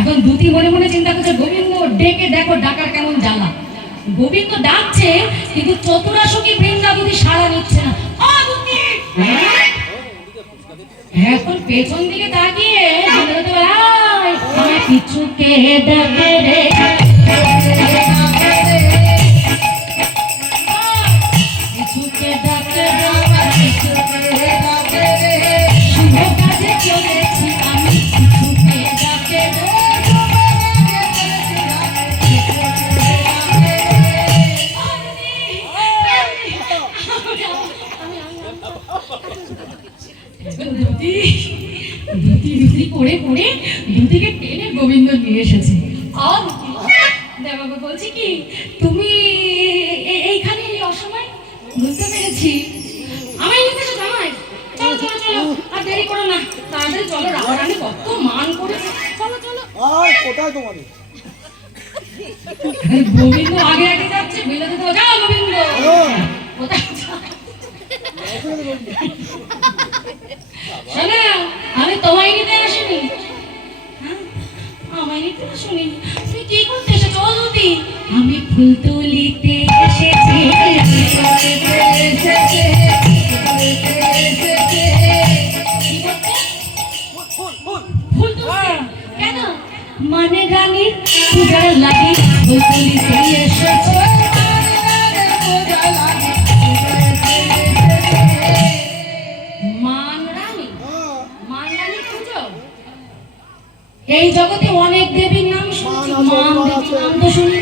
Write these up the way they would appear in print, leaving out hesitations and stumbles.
এখন দুটি মনে মনে চিন্তা করছে গোবিন্দ ডেকে দেখো ডাকার কেমন জ্বালা। গোবিন্দ ডাকছে কিন্তু চতুরাশোকী বৃন্দাবতী সাড়া নিচ্ছে না। এখন পেছন দিকে তাকিয়ে কিছুকে ডাকে রে কিছুকে ডাকে শুভ কাজে চলেছি আমি কিছুকে ডাকে করে করে দুটিকে টেনে গোবিন্দ নিয়ে এসেছে। আর দেবাবা বলছি কি তুমি এইখানে এই অসময়? বুঝতে পেরেছি, আমায় নিতে এসো জামাই। চলো চলো চলো, আর দেরি করো না, তাড়াতাড়ি চলো, রাধারানী কত মান করেছে। চলো চলো। কোথায় তোমাদের? গোবিন্দ আগে আগে যাচ্ছে, বলে তো যাও গোবিন্দ। কোথায় শোনো, আমি তোমায় নিতে আসিনি। আমায় নিতে আসিনি, তুমি কি করতে এসেছো দুটি? আমি ফুল তুলিতে এসেছি। ফুল তুলতে কেন? মানে গানি পূজার লাগি ফুল তুলিতে এসেছি। এই জগতে অনেক দেবীর নাম শুনছি, মান দেবীর নাম তো শুনি।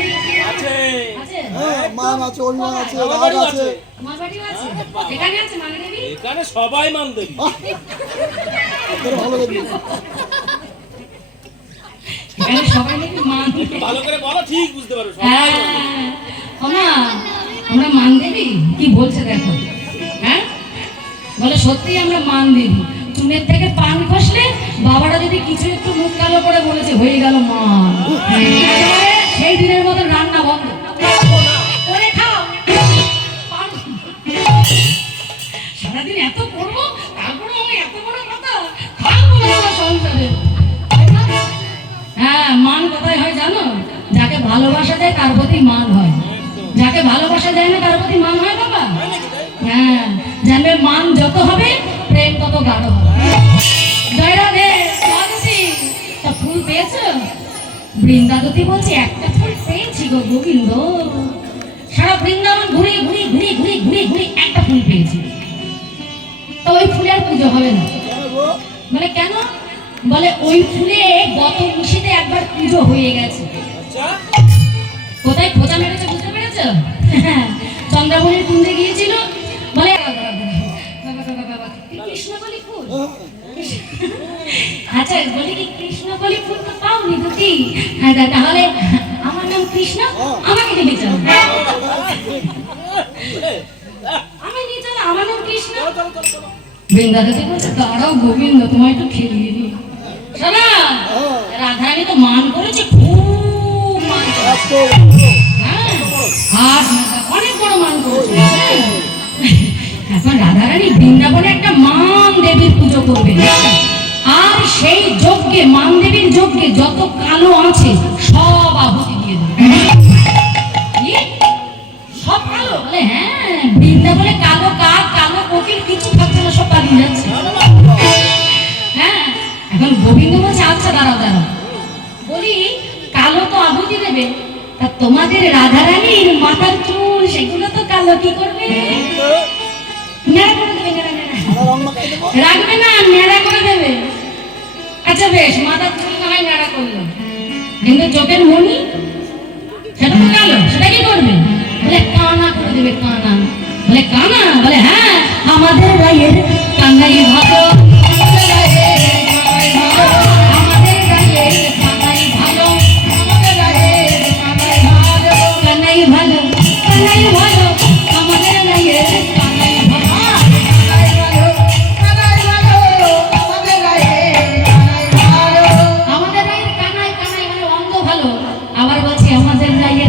আছে আছে, হ্যাঁ, মান আছে, অভিমান আছে, রাগ আছে। আমার বাড়ি আছে, এখানে আছে মান দেবী। এখানে সবাই মান দেবী। ভালো দেবী, এখানে সবাই নাকি মান দেবী। ভালো করে বলো, ঠিক বুঝতে পারো। হ্যাঁ আমরা মান দেবী। কি বলছে দেখো, হ্যাঁ বলে সত্যি আমরা মান দেবী। চুনের থেকে পান খসলে বাবারা যদি কিছু একটু মুখ কালো করে বলেছে হয়ে গেল মান, সেই দিনের মতন রান্না বন্ধ করে খাও। সারাদিন এত করবো, তারপরে আমি এত বড় কথা থাকবো না সংসারে। হ্যাঁ, মান কোথায় হয় জানো? যাকে ভালোবাসা যায় তার প্রতি মান হয়, যাকে ভালোবাসা যায় না তার প্রতি মান হয় বাবা। হ্যাঁ, জানবে মান যত হবে প্রেম তত গাঢ় হবে। জয় রাধে। তা ফুল পেয়েছো? বৃন্দাবতী বলছে একটা ফুল পেয়েছি গো গোবিন্দ। সারা বৃন্দাবন ঘুরে ঘুরে ঘুরে ঘুরে ঘুরে ঘুরে একটা ফুল পেয়েছি। তো ওই ফুলের পুজো হবে না। বলে কেন? বলে ওই ফুলে গত নিশীতে একবার পুজো হয়ে গেছে। কোথায় খোঁজা মেরেছে বুঝতে পেরেছ? চন্দ্রাবলীর কুঞ্জে গিয়েছিল। বলে কৃষ্ণকলি ফুল। আচ্ছা বলি কি কৃষ্ণকলি ফুল তো পাওনি দুটি? তাহলে আমার নাম কৃষ্ণ, আমাকে নিয়ে চলো। আমি নিয়ে চলো, আমার নাম কৃষ্ণ। বৃন্দাবতী বলছে দাঁড়াও গোবিন্দ, তোমায় একটু খেলিয়ে দিই। শোনা, রাধারানী তো মান করেছে, খুব মান করেছে। হ্যাঁ, আর অনেক বড় মান করেছে। এখন রাধারানী বৃন্দাবনে একটা মান দেবীর পুজো করবে, আর সেই যজ্ঞে, মান দেবীর যজ্ঞে যত কালো আছে সব আহুতি দিয়ে দেবে। সব কালো? বলে হ্যাঁ, বৃন্দাবনে কালো কাক, কালো কোকিল কিছু থাকছে না, সব পালিয়ে যাচ্ছে। হ্যাঁ, এখন গোবিন্দ বলছে আচ্ছা দাঁড়াও দাঁড়াও, বলি কালো তো আহুতি দেবে, তা তোমাদের রাধারানীর মাথার চুল সেগুলো তো কালো, কি করবে? রাখবে না, নেড়া করে দেবে। আচ্ছা বেশ, মাথার চুল না হয় নেড়া করলো, কিন্তু চোখের মণি সেটা তো কালো, সেটা কি করবে? বলে কানা করে দেবে, কানা। বলে কানা? বলে হ্যাঁ, আমাদের রায়ের কানাই ভালো, আমাদের রায়ের কানাই ভালো, আমাদের রায়ের কানাই ভালো, আমাদের রায়ের কানাই ভালো, কানাই ভালো, কানাই ভালো, আমাদের রায়ের কানাই ভালো, কানাই ভালো, কানাই ভালো, আমাদের রায়ের কানাই ভালো, আমাদের রায়ের কানাই, কানাই মানে অন্ধ ভালো। আবার বলছি আমাদের রায়ের